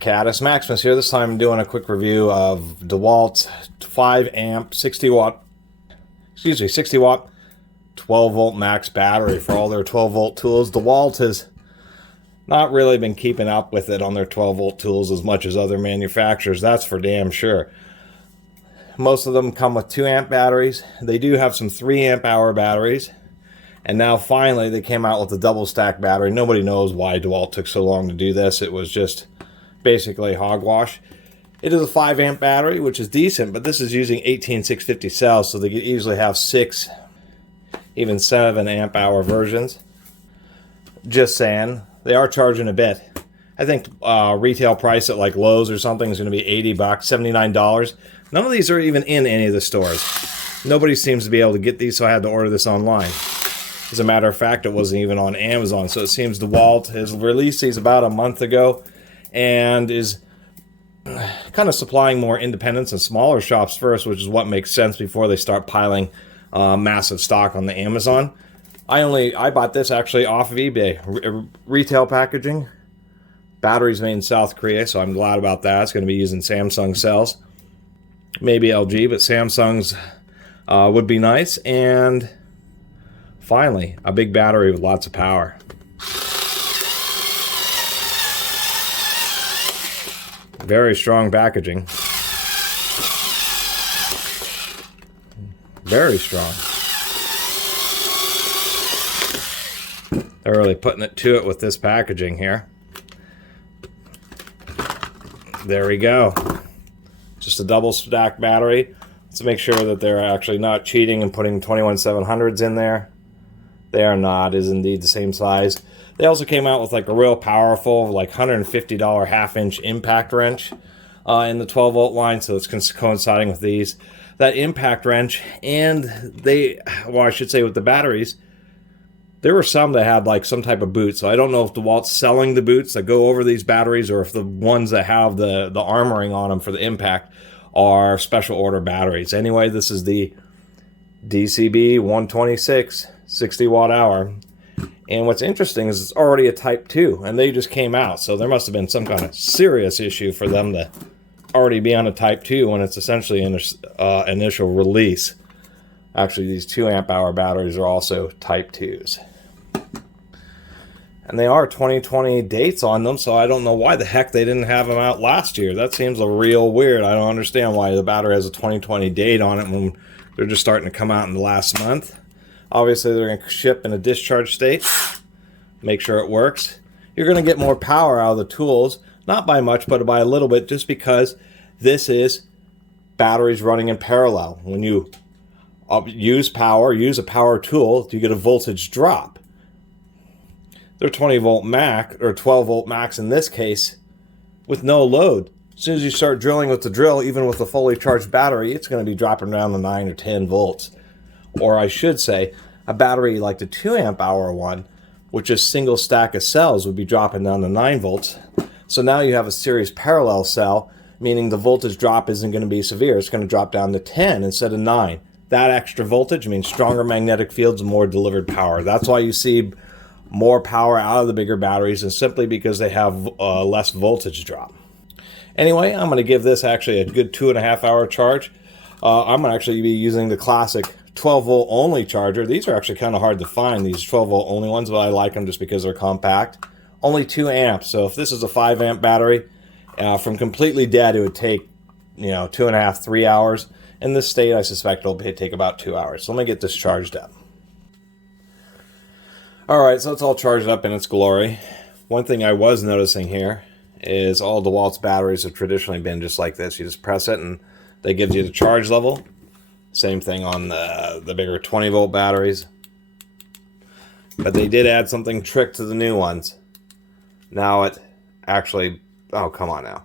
Catus Maximus here. This time I'm doing a quick review of DeWalt 5 amp 60 watt 12 volt max battery for all their 12 volt tools. DeWalt has not really been keeping up with it on their 12 volt tools as much as other manufacturers, that's for damn sure. Most of them come with 2 amp batteries. They do have some 3 amp hour batteries. And now finally they came out with a double stack battery. Nobody knows why DeWalt took so long to do this. It was just basically hogwash. It is a 5 amp battery, which is decent, but this is using 18650 cells, so they could easily have 6, even 7 amp hour versions. Just saying, they are charging a bit. I think retail price at like Lowe's or something is going to be $80, $79. None of these are even in any of the stores. Nobody seems to be able to get these, so I had to order this online. As a matter of fact, it wasn't even on Amazon, so it seems DeWalt has released these about a month ago and is kind of supplying more independents and smaller shops first, which is what makes sense before they start piling massive stock on the Amazon. I bought this actually off of eBay. Retail packaging. Batteries made in South Korea, so I'm glad about that. It's going to be using Samsung cells. Maybe LG, but Samsung's would be nice. And finally, a big battery with lots of power. Very strong packaging. Very strong. They're really putting it to it with this packaging here. There we go. Just a double stack battery. Let's make sure that they're actually not cheating and putting 21700s in there. They are not. It is indeed the same size. They also came out with like a real powerful, like $150 half-inch impact wrench in the 12 volt line, so it's coinciding with these. That impact wrench, and well, I should say with the batteries, there were some that had like some type of boot, so I don't know if DeWalt's selling the boots that go over these batteries or if the ones that have the armoring on them for the impact are special order batteries. Anyway, this is the DCB 126 60 watt hour. And what's interesting is it's already a Type 2, and they just came out, so there must have been some kind of serious issue for them to already be on a Type 2 when it's essentially an initial release. Actually, these 2 amp hour batteries are also Type 2s. And they are 2020 dates on them, so I don't know why the heck they didn't have them out last year. That seems a real weird. I don't understand why the battery has a 2020 date on it when they're just starting to come out in the last month. Obviously, they're going to ship in a discharge state. Make sure it works. You're going to get more power out of the tools. Not by much, but by a little bit, just because this is batteries running in parallel. When you use a power tool, you get a voltage drop. They're 20 volt max, or 12 volt max in this case, with no load. As soon as you start drilling with the drill, even with a fully charged battery, it's going to be dropping around the 9 or 10 volts. Or I should say, a battery like the 2 amp hour one, which is single stack of cells, would be dropping down to 9 volts. So now you have a series parallel cell, meaning the voltage drop isn't going to be severe. It's going to drop down to 10 instead of 9. That extra voltage means stronger magnetic fields and more delivered power. That's why you see more power out of the bigger batteries, and simply because they have less voltage drop. Anyway, I'm going to give this actually a good 2.5 hour charge. I'm going to actually be using the classic 12 volt only charger. These are actually kind of hard to find, these 12 volt only ones, but I like them just because they're compact. Only 2 amps, so if this is a 5 amp battery, from completely dead it would take 2.5, 3 hours. In this state, I suspect it'll take about 2 hours. So let me get this charged up. Alright, so it's all charged up in its glory. One thing I was noticing here is all DeWalt's batteries have traditionally been just like this. You just press it and they give you the charge level. Same thing on the bigger 20 volt batteries. But they did add something trick to the new ones. Now it actually, oh come on now,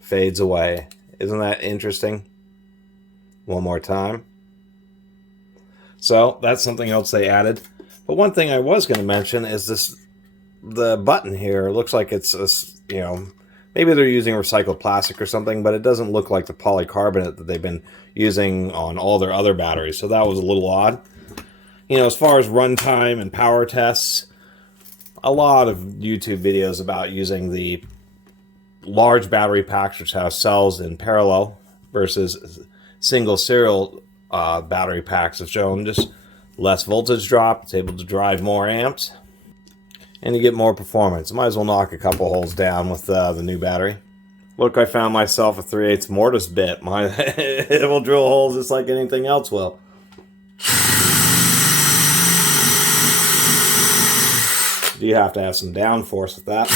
fades away. Isn't that interesting? One more time. So that's something else they added. But one thing I was going to mention is the button here looks like it's maybe they're using recycled plastic or something, but it doesn't look like the polycarbonate that they've been using on all their other batteries. So that was a little odd. As far as runtime and power tests, a lot of YouTube videos about using the large battery packs which have cells in parallel versus single serial battery packs have shown just less voltage drop. It's able to drive more amps, and you get more performance. Might as well knock a couple holes down with the new battery. Look, I found myself a 3/8 mortise bit. It will drill holes just like anything else will. You have to have some downforce with that.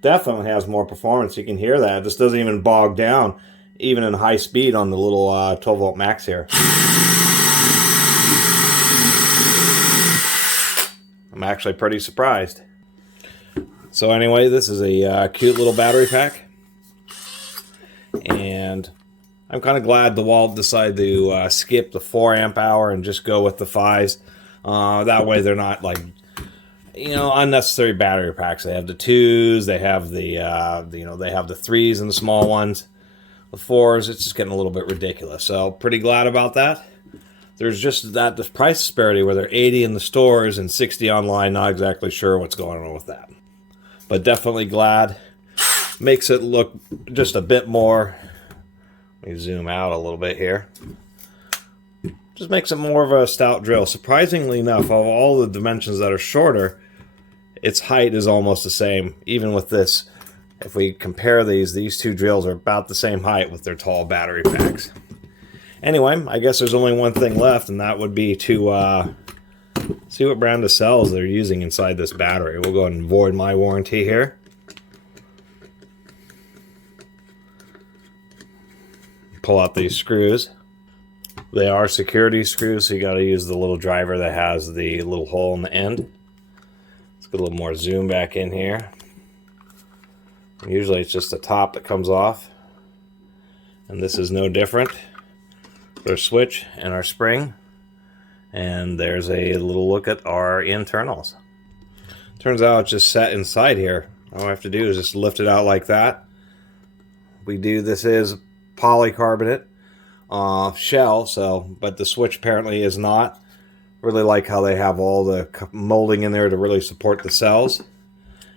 Definitely has more performance. You can hear that. It just doesn't even bog down, even in high speed on the little 12 volt max here. I'm actually pretty surprised. So anyway, this is a cute little battery pack. And I'm kind of glad DeWalt decided to skip the 4 amp hour and just go with the 5s. That way they're not like, unnecessary battery packs. They have the 2s, they have the, they have the 3s and the small ones. The 4s, it's just getting a little bit ridiculous. So pretty glad about that. There's just the price disparity where they're 80 in the stores and 60 online. Not exactly sure what's going on with that. But definitely glad. Makes it look just a bit more. Let me zoom out a little bit here. Just makes it more of a stout drill. Surprisingly enough, of all the dimensions that are shorter, its height is almost the same. Even with this, if we compare these two drills are about the same height with their tall battery packs. Anyway, I guess there's only one thing left, and that would be to see what brand of cells they're using inside this battery. We'll go ahead and void my warranty here. Pull out these screws. They are security screws, so you got to use the little driver that has the little hole in the end. Let's get a little more zoom back in here. Usually it's just the top that comes off, and this is no different. Our switch and our spring, and there's a little look at our internals. Turns out it's just set inside here. All I have to do is just lift it out like that. This is polycarbonate shell, but the switch apparently is not. Really like how they have all the molding in there to really support the cells.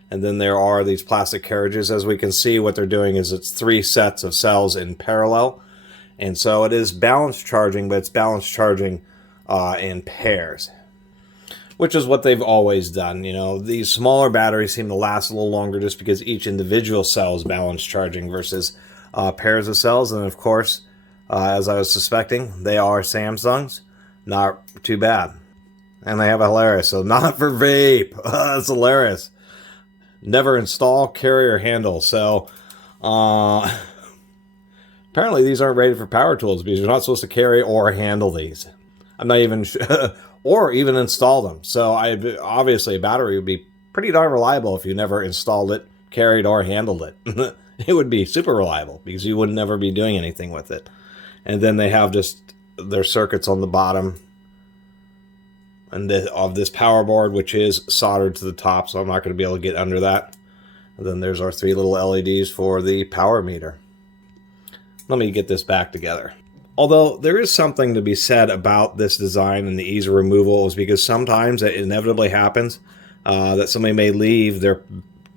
And then there are these plastic carriages. As we can see, what they're doing is it's 3 sets of cells in parallel. And so it is balanced charging, but it's balanced charging in pairs, which is what they've always done. These smaller batteries seem to last a little longer just because each individual cell is balanced charging versus pairs of cells. And of course, as I was suspecting, they are Samsungs. Not too bad. And they have a hilarious, so not for vape. That's hilarious. Never install, carry, or handle. So, apparently these aren't rated for power tools because you're not supposed to carry or handle these. I'm not even sure, or even install them. So obviously a battery would be pretty darn reliable if you never installed it, carried, or handled it. It would be super reliable because you would never be doing anything with it. And then they have just their circuits on the bottom and of this power board, which is soldered to the top, so I'm not going to be able to get under that. And then there's our 3 little LEDs for the power meter. Let me get this back together. Although there is something to be said about this design and the ease of removal, is because sometimes it inevitably happens that somebody may leave their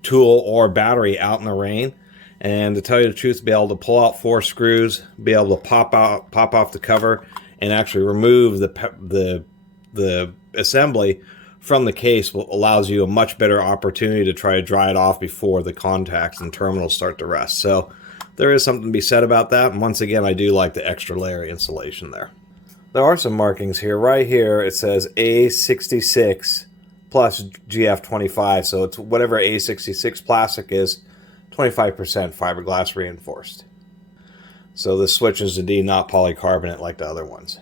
tool or battery out in the rain. And to tell you the truth, be able to pull out 4 screws, be able to pop off the cover, and actually remove the assembly from the case allows you a much better opportunity to try to dry it off before the contacts and terminals start to rust. So there is something to be said about that. And once again, I do like the extra layer insulation there. There are some markings here. Right here, it says A66 plus GF25. So it's whatever A66 plastic is, 25% fiberglass reinforced. So this switch is indeed not polycarbonate like the other ones.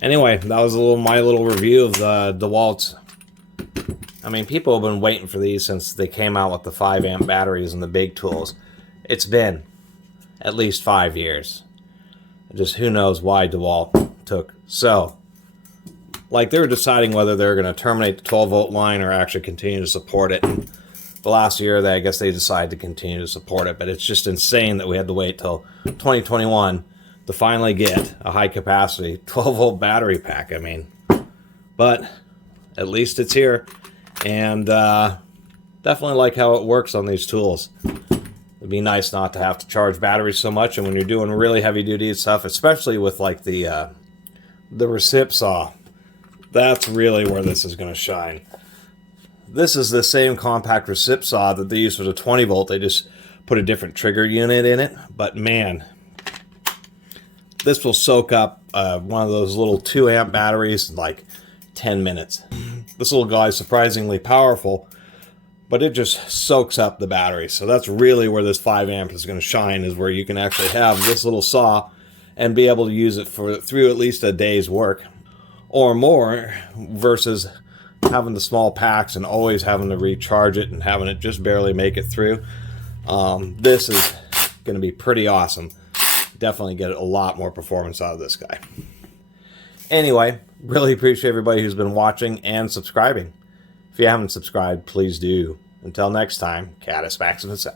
Anyway, that was my little review of the DeWalt's. I mean, people have been waiting for these since they came out with the 5 amp batteries and the big tools. It's been at least 5 years. Just who knows why DeWalt took so. Like, they were deciding whether they're going to terminate the 12 volt line or actually continue to support it. And the last year, I guess they decided to continue to support it. But it's just insane that we had to wait till 2021 to finally get a high capacity 12 volt battery pack. I mean, but at least it's here. And definitely like how it works on these tools. It'd be nice not to have to charge batteries so much, and when you're doing really heavy duty stuff, especially with like the recip saw, that's really where this is going to shine. This is the same compact recip saw that they use for the 20 volt. They just put a different trigger unit in it, but man, this will soak up one of those little 2 amp batteries in like 10 minutes. This little guy is surprisingly powerful, but it just soaks up the battery. So that's really where this 5 amp is going to shine, is where you can actually have this little saw and be able to use it through at least a day's work or more, versus having the small packs and always having to recharge it and having it just barely make it through. This is going to be pretty awesome. Definitely get a lot more performance out of this guy. Anyway, really appreciate everybody who's been watching and subscribing. If you haven't subscribed, please do. Until next time, Catus Maximus out.